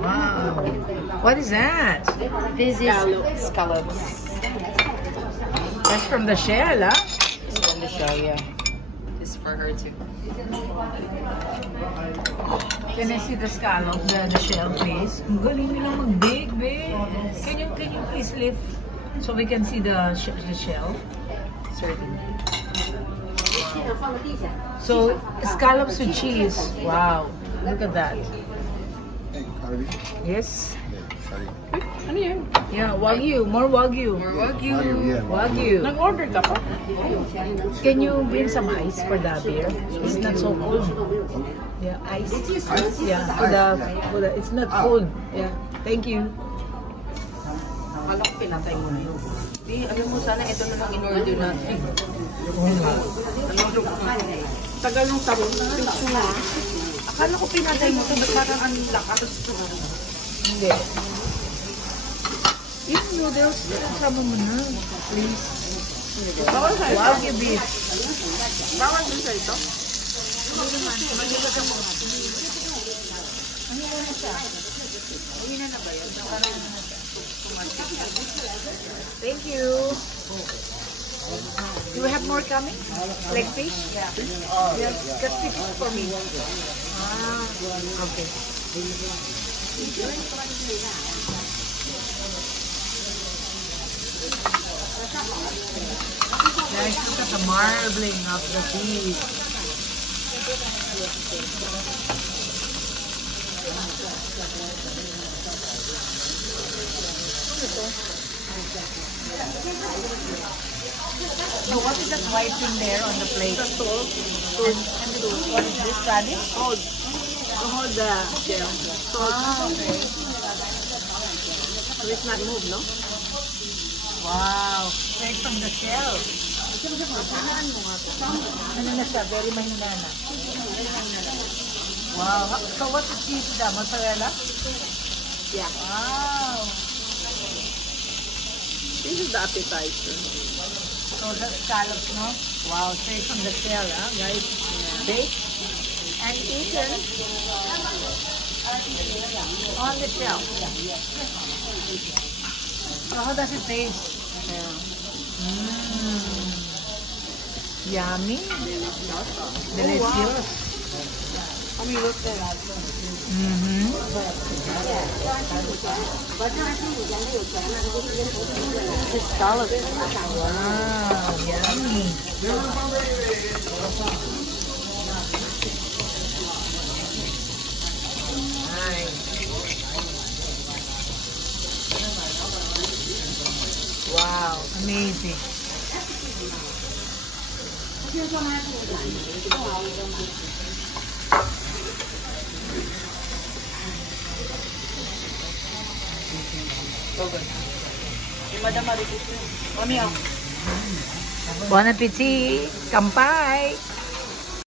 Wow. What is that? This is scallops. That's from the shell, huh? It's from the shell, yeah. It's for her too. Can I see the scallop, the shell, please? Ang galing nilang mag-bake, babe. Can you please lift so we can see the shell? Certainly. So, scallops with cheese. Wow. Look at that. Yes. Ano yan? Yeah, Wagyu. More Wagyu. More Wagyu. Wagyu. Nag-order ka pa? Can you bring some ice for the beer? It's not so cold. Yeah, ice. Yeah, for the it's not cold. Yeah. Thank you. Akala ko pinatay mo na yun. Alam mo, sana ito na lang in-order natin. Tagal ng tarong. Akala ko pinatay mo ito, ba't parang ang lakas? Hindi. Yung noodles, sama mo na. Please. Bawal sa ito? Wagyu beef. Bawal din sa ito? Thank you. Do we have more coming? Like fish? Yeah. Yes, cut fish for me. Ah, okay. Guys, look at the marbling of the beef. So what is that white thing there on the plate? The salt. And what is this, radish? Hold. To hold the shell. Salt. Ah, okay. So it's not moved, no? Wow, straight from the shell. Ano na siya? Very mahina na. Wow. So what is cheese da? Mozzarella? Yeah. Wow. This is the appetizer. So the scallops, no? Wow, straight from the shell, huh, guys? Baked and eaten on the shell. So how does it taste? Yummy. Delicious. How many look there? It's scallops. Wow, yummy. Nice. Wow, amazing. So good. Madam Maricus. Mami, Buon appétit! Kampai!